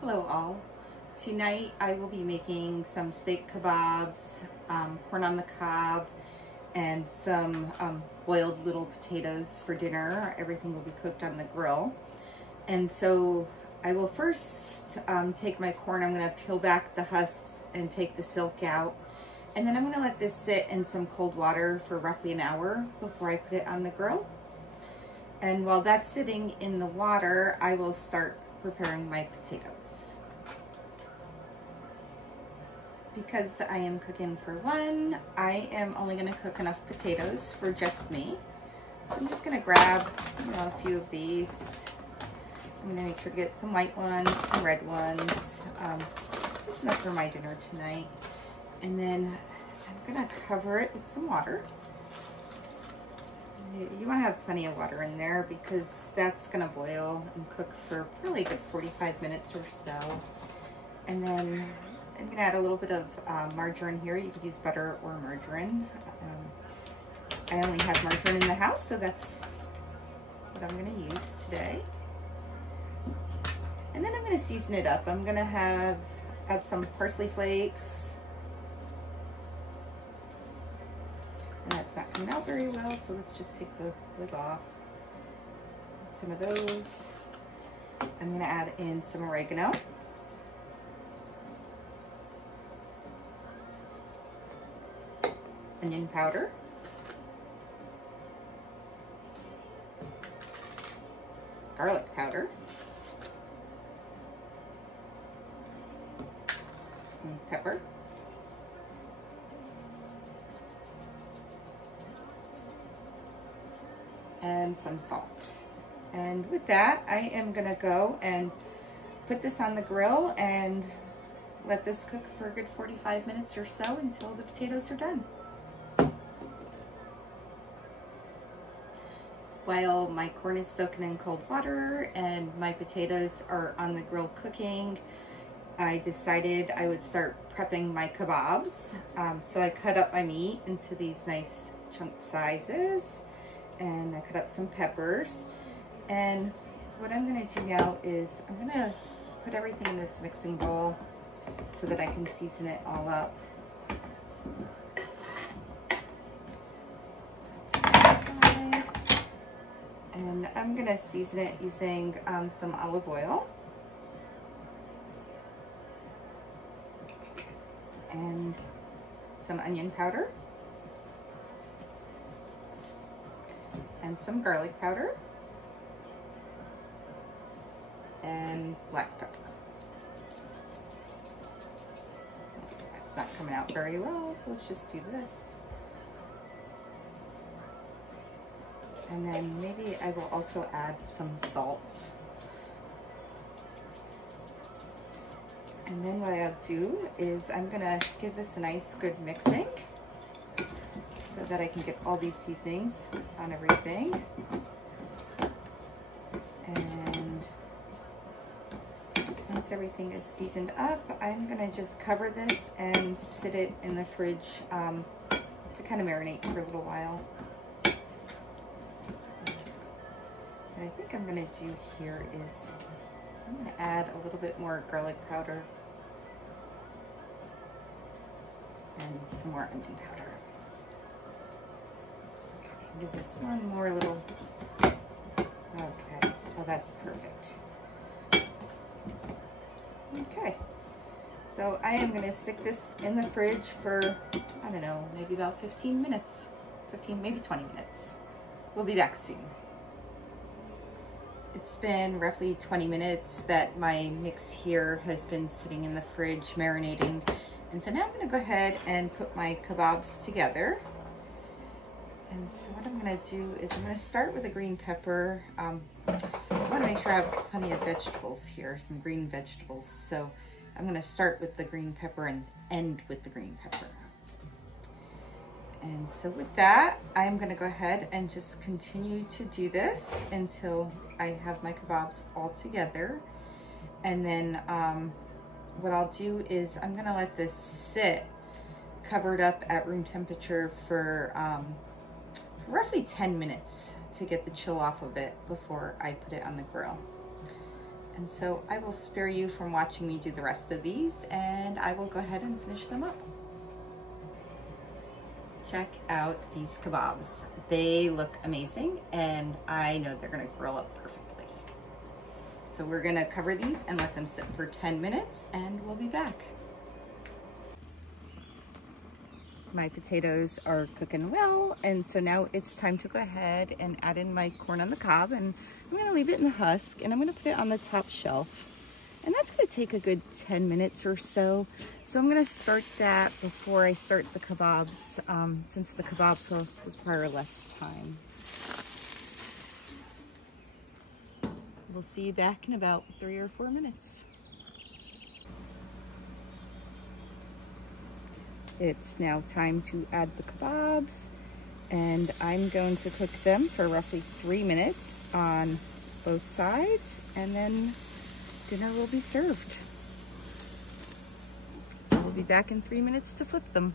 Hello all. Tonight I will be making some steak kebabs, corn on the cob, and some boiled little potatoes for dinner. Everything will be cooked on the grill. And so I will first take my corn. I'm going to peel back the husks and take the silk out. And then I'm going to let this sit in some cold water for roughly an hour before I put it on the grill. And while that's sitting in the water, I will start preparing my potatoes. Because I am cooking for one, I am only going to cook enough potatoes for just me. So I'm just going to grab, a few of these. I'm going to make sure to get some white ones, some red ones, just enough for my dinner tonight. And then I'm going to cover it with some water. You want to have plenty of water in there because that's going to boil and cook for probably a good 45 minutes or so. And then I'm going to add a little bit of margarine here. You could use butter or margarine. I only have margarine in the house, so that's what I'm going to use today. And then I'm going to season it up. I'm going to add some parsley flakes. And that's not coming out very well, so let's just take the lid off. Some of those. I'm going to add in some oregano. Onion powder. Garlic powder. And pepper. And some salt. And with that, I am gonna go and put this on the grill and let this cook for a good 45 minutes or so until the potatoes are done. While my corn is soaking in cold water and my potatoes are on the grill cooking, I decided I would start prepping my kebabs. So I cut up my meat into these nice chunk sizes. And I cut up some peppers. And what I'm gonna do now is I'm gonna put everything in this mixing bowl so that I can season it all up. And I'm gonna season it using some olive oil. And some onion powder. And some garlic powder and black pepper. It's not coming out very well, so let's just do this. And then maybe I will also add some salt. And then what I'll do is I'm gonna give this a nice good mixing, so that I can get all these seasonings on everything. And once everything is seasoned up, I'm gonna just cover this and sit it in the fridge to kind of marinate for a little while. And I think I'm gonna do here is I'm gonna add a little bit more garlic powder and some more onion powder. Give this one more little, okay, well that's perfect. Okay, so I am gonna stick this in the fridge for, I don't know, maybe about 15 minutes, maybe 20 minutes. We'll be back soon. It's been roughly 20 minutes that my mix here has been sitting in the fridge marinating. And so now I'm gonna go ahead and put my kebabs together. And so what I'm gonna do is I'm gonna start with a green pepper. I wanna make sure I have plenty of vegetables here, some green vegetables. So I'm gonna start with the green pepper and end with the green pepper. And so with that, I'm gonna go ahead and just continue to do this until I have my kebabs all together. And then what I'll do is I'm gonna let this sit covered up at room temperature for roughly 10 minutes to get the chill off of it before I put it on the grill. And so I will spare you from watching me do the rest of these, and I will go ahead and finish them up. Check out these kebabs. They look amazing, and I know they're gonna grill up perfectly. So we're gonna cover these and let them sit for 10 minutes, and we'll be back. My potatoes are cooking well, and so now it's time to go ahead and add in my corn on the cob, and I'm gonna leave it in the husk, and I'm gonna put it on the top shelf. And that's gonna take a good 10 minutes or so. So I'm gonna start that before I start the kebabs, since the kebabs will require less time. We'll see you back in about 3 or 4 minutes. It's now time to add the kebabs, and I'm going to cook them for roughly 3 minutes on both sides, and then dinner will be served. So we'll be back in 3 minutes to flip them.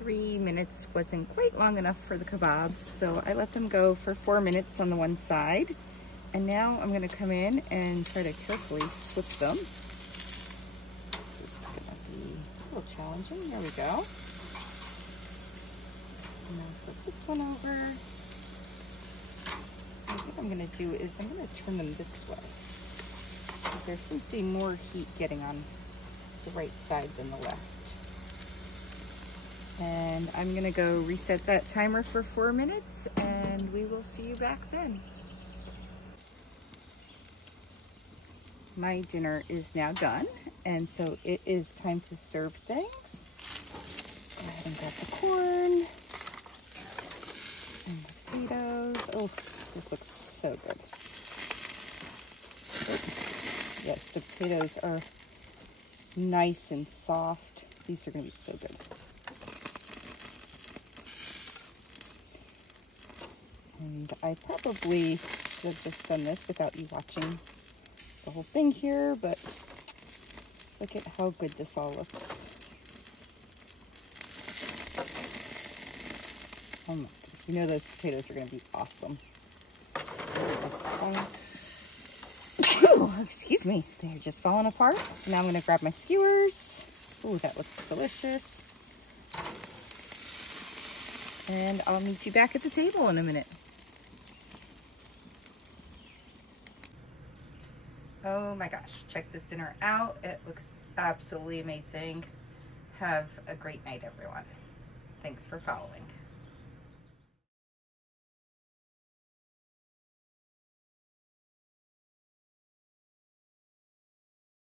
3 minutes wasn't quite long enough for the kebabs, so I let them go for 4 minutes on the one side. And now I'm gonna come in and try to carefully flip them. It's gonna be a little challenging. There we go. And I'll flip this one over. What I'm going to do is I'm going to turn them this way, because there seems to be more heat getting on the right side than the left. And I'm going to go reset that timer for 4 minutes, and we will see you back then. My dinner is now done, and so it is time to serve things. Go ahead and grab the corn and the potatoes. Oh, this looks so good. Yes, the potatoes are nice and soft. These are going to be so good. And I probably should have just done this without you watching the whole thing here, but look at how good this all looks. Oh my goodness, you know those potatoes are going to be awesome. Excuse me, they're just falling apart. So now I'm going to grab my skewers. Ooh, that looks delicious. And I'll meet you back at the table in a minute. Oh my gosh, check this dinner out. It looks absolutely amazing. Have a great night, everyone. Thanks for following.